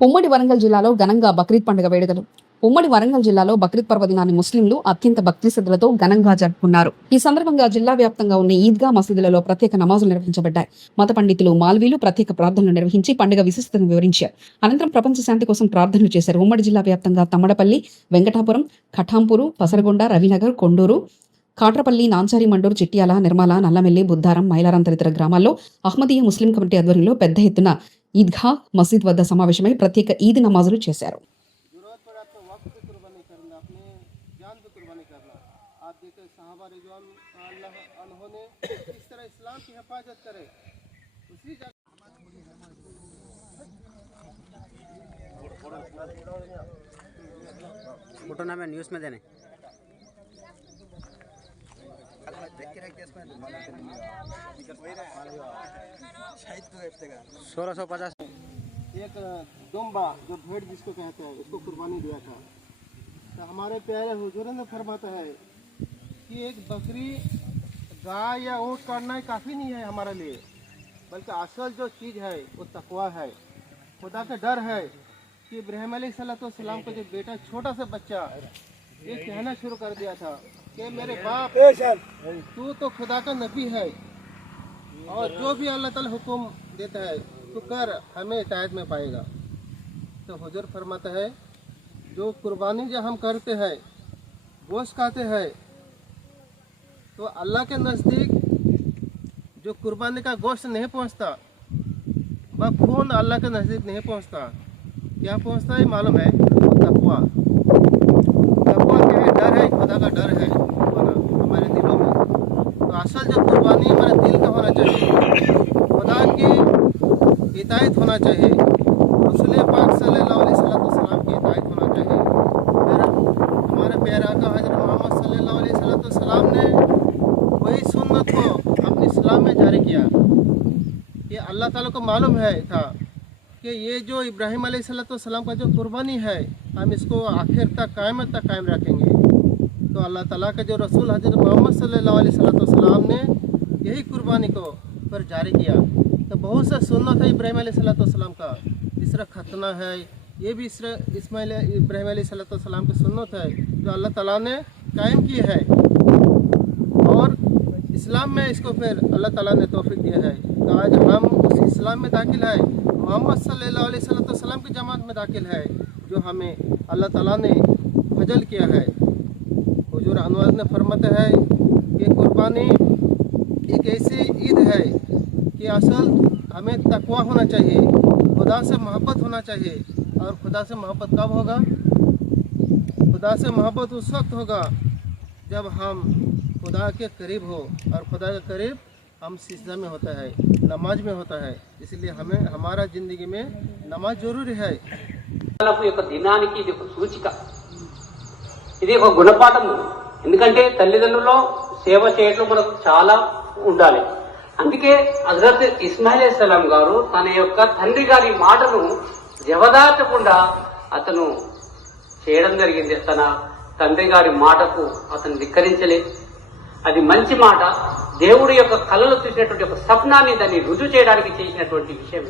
ఉమ్మడి వరంగల్ జిల్లాలో ఘనంగా బక్రీద్ పండుగ వేడుకలు. ఉమ్మడి వరంగల్ జిల్లాలో బక్రీద్ పర్వదినాన్ని ముస్లింలు అత్యంత భక్తి శ్రద్ధలతో ఘనంగా జరుపుకున్నారు. ఈ సందర్భంగా జిల్లా వ్యాప్తంగా ఉన్న ఈద్గా మసీదులలో ప్రత్యేక నమాజులు నిర్వహించబడ్డాయి. మత పండితులు మాల్వీలు ప్రత్యేక ప్రార్థనలు నిర్వహించి పండుగ విశిష్టతను వివరించారు. అనంతరం ప్రపంచ శాంతి కోసం ప్రార్థనలు చేశారు. ఉమ్మడి జిల్లా వ్యాప్తంగా తమ్మడపల్లి వెంకటాపురం కఠాంపూరు పసరగొండ రవినగర్ కొండూరు కాట్రపల్లి నాంచారి మండూరు చిట్యాల నిర్మల నల్లమెల్లి బుద్దారం మైలారం తదితర గ్రామాల్లో అహ్మదీయ ముస్లిం కమిటీ ఆధ్వర్యంలో పెద్ద ఎత్తున ఈద్గా మసీద్ వద్ద సమావేశమై ప్రత్యేక ఈద్ నమాజులు చేశారు जरूरत पड़ा तो वक्त भी कुर्बानी करना अपनी जान भी कुर्बानी करना आप देखें साहबा रिजवान अल्लाह उन्होंने किस तरह इस्लाम की हिफाजत करे उसी जगह फोटो ना मैं न्यूज़ में देने सोलह सौ पचास। एक दुम्बा, जो भेड़ जिसको कहते हैं, उसको कुर्बानी दिया था। तो हमारे प्यारे हुजूर ने फरमाता है कि एक बकरी गाय या ऊँट काटना काफ़ी नहीं है हमारे लिए, बल्कि असल जो चीज़ है, वो तकवा है। खुदा का डर है कि इब्राहिम सलाम का जो बेटा छोटा सा बच्चा, ये कहना शुरू कर दिया था। कि मेरे बाप तू तो खुदा का नबी है। और जो भी अल्लाह ताला हुक्म देता है तो कर हमें हिदायत में पाएगा। तो हुजूर फरमाता है जो कुर्बानी जो हम करते हैं गोश्त खाते हैं। तो अल्लाह के नज़दीक जो कुर्बानी का गोश्त नहीं पहुँचता वह खून अल्लाह के नज़दीक नहीं पहुँचता। क्या पहुँचता है मालूम है? तकवा तकवा क्या है डर है खुदा का डर है हमारा हमारे दिलों में तो असल जो कुर्बानी हमारे दिल का होना चाहिए खुदा की हिदायत होना चाहिए। रसूल पाक वसल्लम की हिदायत होना चाहिए। फिर हमारे प्यारे आका हज़रत मोहम्मद वसल्लम ने वही सुन्नत को अपने इस्लाम में जारी किया। ये अल्लाह ताला को मालूम है था कि ये जो इब्राहिम सल्लम का जो कुर्बानी है, हम इसको आखिर तक, कायमत तक कायम रखेंगे। तो अल्लाह ताला का जो रसूल हज़रत मोहम्मद अलैहि वसल्लम ने यही कुर्बानी को फिर जारी किया। तो बहुत सा सुन्नत है इब्राहिम सल्लम का। तरह खतना है। ये भी इसमाइल इब्राहिम सल्लम की सुन्नत है जो अल्लाह ताला ने कायम की है। और इस्लाम में इसको फिर अल्लाह ताला ने तोफ़ी दिया है। तो आज हम उस इस्लाम में दाखिल है। मोहम्मद सल्लाम की जमात में दाखिल है, जो हमें अल्लाह ताला ने फजल किया है। हुजूर अनवर ने फरमाते है कि कुर्बानी एक ऐसी ईद है कि असल हमें तकवा होना चाहिए खुदा से मोहब्बत होना चाहिए और खुदा से मोहब्बत कब होगा खुदा से मोहब्बत उस वक्त होगा जब हम खुदा के करीब हो और खुदा के करीब हम सिजदा में होता है नमाज में होता है इसलिए हमें हमारा ज़िंदगी में नमाज ज़रूरी है మనకు యొక్క దినానికి ఇది ఒక సూచిక ఇది ఒక గుణపాఠము ఎందుకంటే తల్లిదండ్రుల్లో సేవ చేయడం మనకు చాలా ఉండాలి అందుకే హజరత్ ఇస్మాయిల్ సలాం గారు తన యొక్క తండ్రి గారి మాటను జవదార్చకుండా అతను చేయడం జరిగింది. తన తండ్రి గారి మాటకు అతను ధిక్కరించలే. అది మంచి మాట. దేవుడి యొక్క కళలు చూసినటువంటి ఒక స్వప్నాన్ని దాన్ని రుజువు చేయడానికి చేసినటువంటి విషయం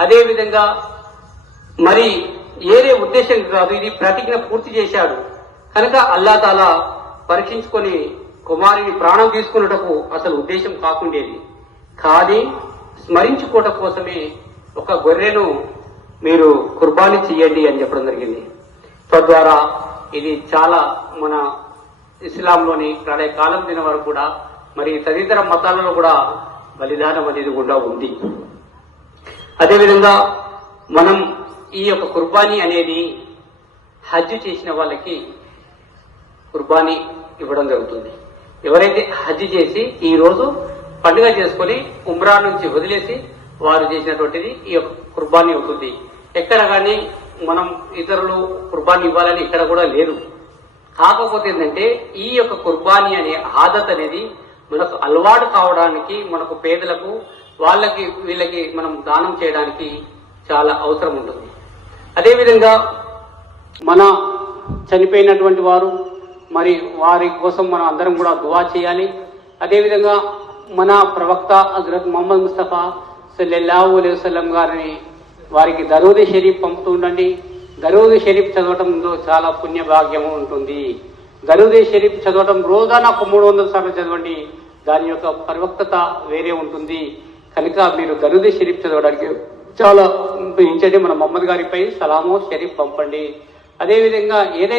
అదేవిధంగా మరి ఏరే ఉద్దేశం కాదు ఇది ప్రతిజ్ఞ పూర్తి చేశాడు. కనుక అల్లా తాలా పరీక్షించుకొని కుమారుని ప్రాణం తీసుకున్నటకు అసలు ఉద్దేశం కాకుండేది. కానీ స్మరించుకోవటం కోసమే ఒక గొర్రెను మీరు కుర్బానీ చెయ్యండి అని చెప్పడం జరిగింది. తద్వారా ఇది చాలా మన ఇస్లాంలోని ప్రళయ కాలం దిన వరకు కూడా మరి తదితర మతాలలో కూడా బలిదానం అనేది కూడా ఉంది. అదేవిధంగా మనం ఈ యొక్క కుర్బానీ అనేది హజ్ చేసిన వాళ్ళకి కుర్బానీ ఇవ్వడం జరుగుతుంది. ఎవరైతే హజ్ చేసి ఈ రోజు పండుగ చేసుకొని ఉమ్రా నుంచి వదిలేసి వారు చేసినటువంటిది ఈ యొక్క కుర్బానీ అవుతుంది. ఎక్కడ కానీ మనం ఇతరులు కుర్బానీ ఇవ్వాలని ఇక్కడ కూడా లేదు కాకపోతే ఏంటంటే ఈ యొక్క కుర్బానీ అనే ఆదత్ అనేది మనకు అలవాటు కావడానికి మనకు పేదలకు వాళ్ళకి వీళ్ళకి మనం దానం చేయడానికి చాలా అవసరం ఉంటుంది. అదేవిధంగా మన చనిపోయినటువంటి వారు మరి వారి కోసం మనం అందరం కూడా దువా చేయాలి. అదేవిధంగా మన ప్రవక్త హజరత్ మొహమ్మద్ ముస్తఫా సల్లెల్లాహు అలైహి వసల్లం గారిని వారికి దరూది షరీఫ్ పంపుతూ ఉండండి దరూది షరీఫ్ చదవటంలో చాలా పుణ్య భాగ్యము ఉంటుంది. దరూది షరీఫ్ చదవటం రోజా నాకు మూడు వందల సార్లు చదవండి. దాని యొక్క ప్రవక్తత వేరే ఉంటుంది. కనుక మీరు దరూది షరీఫ్ చదవడానికి చాలా ఇంచండి మన మహమ్మద్ గారిపై సలాము షరీఫ్ పంపండి. అదేవిధంగా ఏదైతే